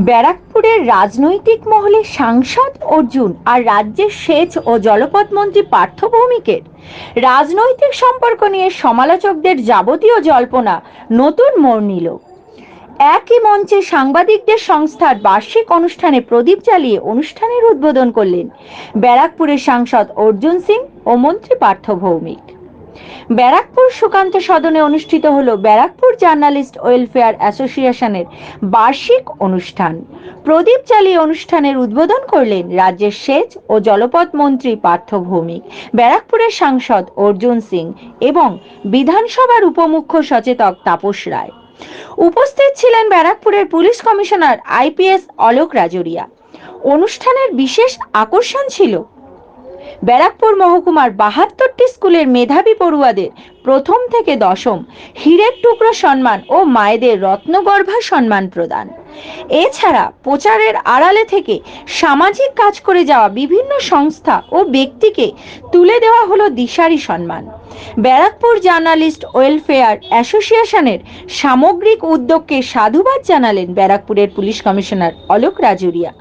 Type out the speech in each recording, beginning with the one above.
ব্যারাকপুরের রাজনৈতিক মহলে সাংসদ অর্জুন আর রাজ্যের সেচ ও জলপথ মন্ত্রী পার্থ ভৌমিকের। রাজনৈতিক সম্পর্ক নিয়ে সমালোচকদের যাবতীয় জল্পনা নতুন মোড় নিল। একই মঞ্চে সাংবাদিকদের সংস্থার বার্ষিক অনুষ্ঠানে প্রদীপ জ্বালিয়ে অনুষ্ঠানের উদ্বোধন করলেন ব্যারাকপুরের সাংসদ অর্জুন সিং ও মন্ত্রী পার্থ ভৌমিক। ব্যারাকপুর সুকান্ত সদনে অনুষ্ঠিত হলো ব্যারাকপুর জার্নালিস্ট ওয়েলফেয়ার অ্যাসোসিয়েশনের বার্ষিক অনুষ্ঠান। প্রদীপ চালিয়ে অনুষ্ঠানের উদ্বোধন করলেন রাজ্যের সেচ ও জলপথ মন্ত্রী পার্থ ভৌমিক, ব্যারাকপুরের সাংসদ অর্জুন সিং এবং বিধানসভার উপমুখ্য সচেতক তাপস রায়। উপস্থিত ছিলেন ব্যারাকপুরের police commissioner IPS Alok Rajoria. অনুষ্ঠানের বিশেষ আকর্ষণ ছিল ব্যারাকপুর মহকুমার বাহাত্তরটি স্কুলের মেধাবী পড়ুয়াদের প্রথম থেকে দশম হীরের টুকরো সম্মান ও মায়েদের রত্নগর্ভা সম্মান প্রদান। এছাড়া প্রচারের আড়ালে থেকে সামাজিক কাজ করে যাওয়া বিভিন্ন সংস্থা ও ব্যক্তিকে তুলে দেওয়া হলো দিশারি সম্মান। ব্যারাকপুর জার্নালিস্ট ওয়েলফেয়ার অ্যাসোসিয়েশনের সামগ্রিক উদ্যোগকে সাধুবাদ জানালেন ব্যারাকপুরের পুলিশ কমিশনার অলোক রাজুরিয়া।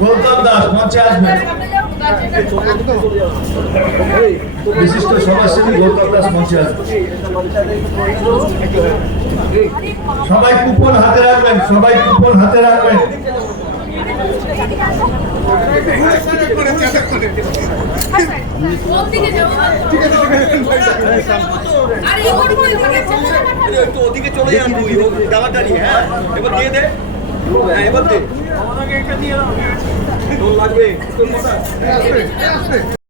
গৌতম দাস বিশিষ্ট সমাজসেবী গৌতম দাস মঞ্চে আসবেন। সবাই কুপন হাতে রাখবেন, সবাই কুপন হাতে রাখবেন। ওদিকে চলে যান তুই হ্যাঁ এবার দে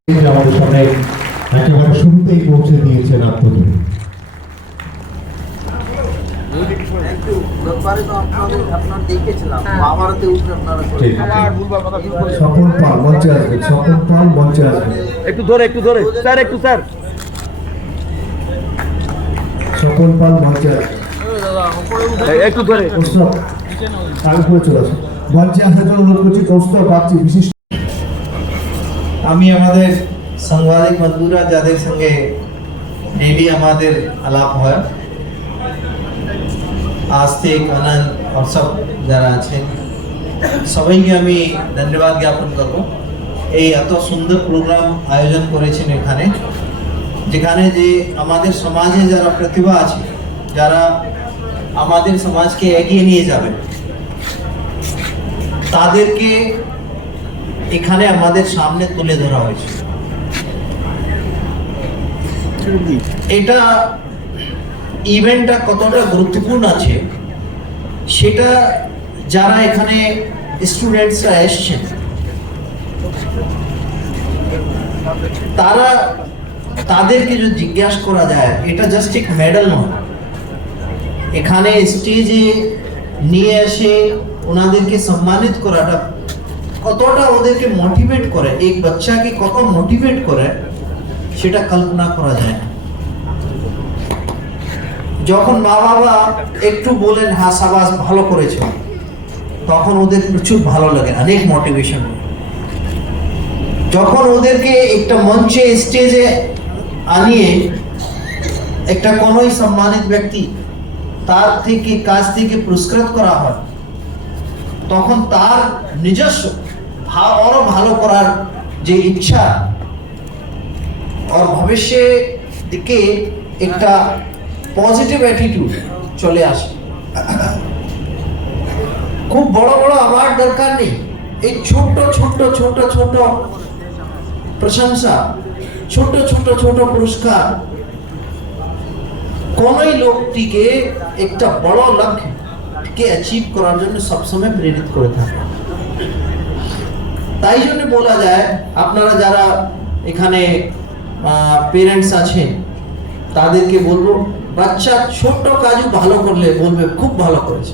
এবার আমাদের সামনে একেবারে শুরুতেই পৌঁছে দিয়েছেন আপনাদের রোববারে তো আপনাদের আপনার দেখেছিলাম বাবারতে উঠে আপনারা করে ঠিক স্বপন পাল মঞ্চে আসবেন স্বপন পাল মঞ্চে আসবেন একটু ধরে একটু ধরে। স্যার একটু স্যার। স্বপন পাল মঞ্চে একটু ধরে। কৌস্তব তার উপরে চলে আসুন মঞ্চে আসার জন্য অনুরোধ করছি কৌস্তব পাচ্ছি বিশিষ্ট। আমি আমাদের সাংবাদিক বন্ধুরা যাদের সঙ্গে ডেলি আমাদের আলাপ হয় আস্তিক, আনন্দ সব যারা আছেন সবাইকে আমি ধন্যবাদ জ্ঞাপন করব। এই এত সুন্দর প্রোগ্রাম আয়োজন করেছেন এখানে, যেখানে যে আমাদের সমাজে যারা প্রতিভা আছে, যারা আমাদের সমাজকে এগিয়ে নিয়ে যাবে, তাদেরকে এখানে আমাদের সামনে তুলে ধরা হয়েছে। এটা ইভেন্টটা কতটা গুরুত্বপূর্ণ আছে, সেটা যারা এখানে স্টুডেন্টসরা এসছেন, তারা তাদেরকে যদি জিজ্ঞাসা করা যায়, এটা জাস্ট এক মেডেল নয়। এখানে স্টেজে নিয়ে এসে ওনাদেরকে সম্মানিত করাটা কতটা ওদেরকে মোটিভেট করে এক বাচ্চাকে কত মোটিভেট করে, সেটা কল্পনা করা যায় না। যখন মা বাবা একটু বলেন হ্যাঁ সাবাস ভালো করেছ। তখন ওদের প্রচুর ভালো লাগে, অনেক মোটিভেশন যখন ওদেরকে একটা মঞ্চে স্টেজে আনিয়ে একটা কোনোই সম্মানিত ব্যক্তি তার থেকে, কাজ থেকে পুরস্কৃত করা হয়, তখন তার নিজস্ব ভা- আরও ভালো করার যে ইচ্ছা ভবিষ্যে দিকে একটা পজিটিভ অ্যাটিটিউড চলে আসে। খুব বড় বড় অ্যাওয়ার্ড দরকার নেই। এই ছোট ছোট ছোট ছোট প্রশংসা ছোট ছোট ছোট পুরস্কার কোনই লোকটিকে একটা বড় লক্ষ্যকে অ্যাচিভ করার জন্য সবসময় প্রেরিত করে থাকে। তাই জন্য বলা যায়, আপনারা যারা এখানে পেরেন্টস আছেন, তাদেরকে বলব বাচ্চা ছোট্ট কাজও ভালো করলে বলবে, খুব ভালো করেছে।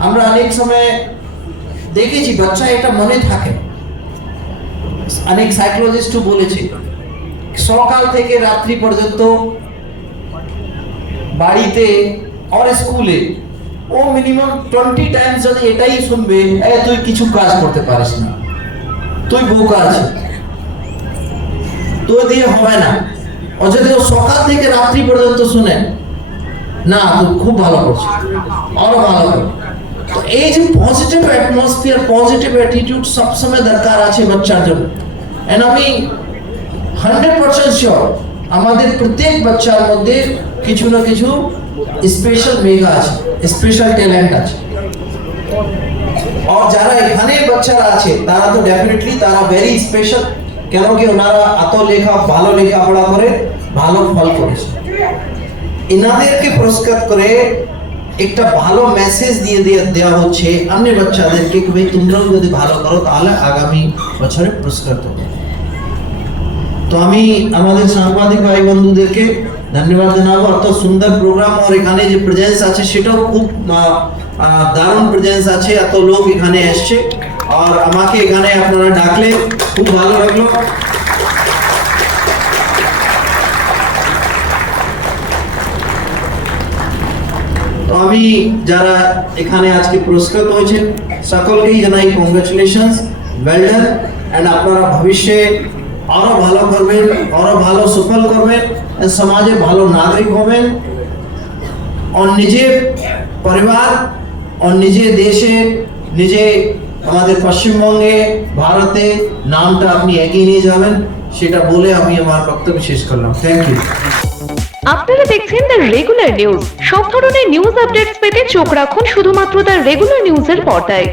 আমরা অনেক সময় দেখেছি, বাচ্চা এটা মনে থাকে। অনেক সাইকোলজিস্টও বলেছে, সকাল থেকে রাত্রি পর্যন্ত বাড়িতে আর স্কুলে ও মিনিমাম টোয়েন্টি টাইমস যদি এটাই শুনবে, এ, তুই কিছু কাজ করতে পারিস না। তুই বোকা আছে তোর দিয়ে হবে না। ও যদি সকাল থেকে রাত্রি পর্যন্ত শুনে, না, তুই খুব ভালো করছিস। আরও ভালো কর। তো এই যে পজিটিভ অ্যাটমসফিয়ার পজিটিভ অ্যাটিটিউড সবসময় দরকার আছে বাচ্চার জন্য। এন্ড আমি হান্ড্রেড পার্সেন্ট শিওর আমাদের প্রত্যেক বাচ্চার মধ্যে কিছু না কিছু স্পেশাল মেগা আছে স্পেশাল ট্যালেন্ট আছে। আর যারা এখানে বাচ্চারা আছে, তারা তো ডেফিনেটলি তারা ভেরি স্পেশাল কেন কি ওনারা এত লেখা, ভালো লেখাপড়া করে ভালো ফল করেছে। এনাদেরকে পুরস্কার করে একটা ভালো মেসেজ দিয়ে দিয়ে দেওয়া হচ্ছে অন্য বাচ্চাদেরকে ভাই তোমরাও যদি ভালো করো, তাহলে আগামী বছরে পুরস্কার দেবো তো আমি আমাদের সাংবাদিক ভাই বন্ধুদেরকে ধন্যবাদ জানাব। এত সুন্দর প্রোগ্রাম আর এখানে যে প্রেজেন্স আছে, সেটাও খুব দারুণ প্রেজেন্স আছে। এত লোক এখানে এসছে। আর আমাকে এখানে আপনারা ডাকলে খুব ভালো লাগল। আমি যারা এখানে আজকে পুরস্কৃত হয়েছেন, সকলকেই জানাই কংগ্রেচুলেশনস ওয়েল ডান এন্ড আপনারা ভবিষ্যে আরও ভালো করবেন, আরও ভালো সফল করবেন সমাজে ভালো নাগরিক হবেন। আর নিজের পরিবার আর নিজে দেশে, নিজে আমাদের পশ্চিমবঙ্গে, ভারতে নামটা আপনি এগিয়ে নিয়ে যাবেন, সেটা বলে আমি আমার বক্তব্য শেষ করলাম। থ্যাংক ইউ আপনারা দেখছেন দ্য রেগুলার নিউজ সব ধরনের নিউজ আপডেটস পেতে চোখ রাখুন শুধুমাত্র দ্য রেগুলার নিউজের পর্দায়।